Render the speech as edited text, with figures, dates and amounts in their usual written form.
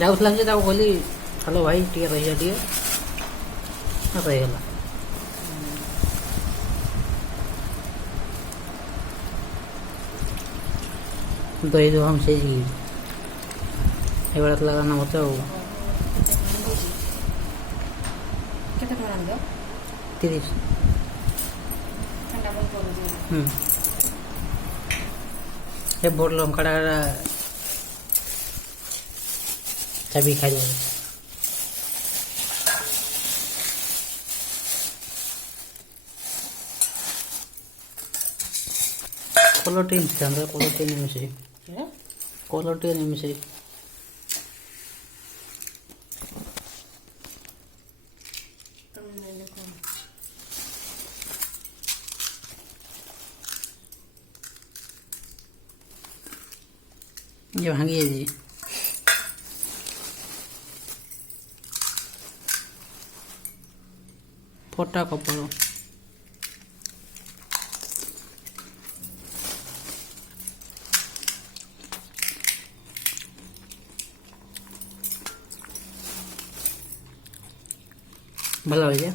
ଯାଉଥିଲା ଯେ ତାକୁ କହିଲି ହ୍ୟାଲୋ ଭାଇ ଟିକେ ରହିଯା ଟିକେ ରହିଗଲା। ଦହି ଦୁହା ମିଶେଇଛି ଏଇଭଳିଆ ତ ଲାଗାନା ମତେ ଆଉ। କେତେ ଟଙ୍କା ଆଣିଲ? 30। ଏ ବଡ଼ ଲଙ୍କାଟା ଚାବି ଖାଇଦେବ। କଲର୍ ଟିକେ ମିଶିଥାନ୍ତା, କଲର୍ ଟିକେ ନେଇ କଲର୍ ଟିକେ ନେଇ ମିଶେଇ। ये भांगी ଯାଇଛି। ଫଟା କପଡ଼ ଭଲ ହେଇଛି।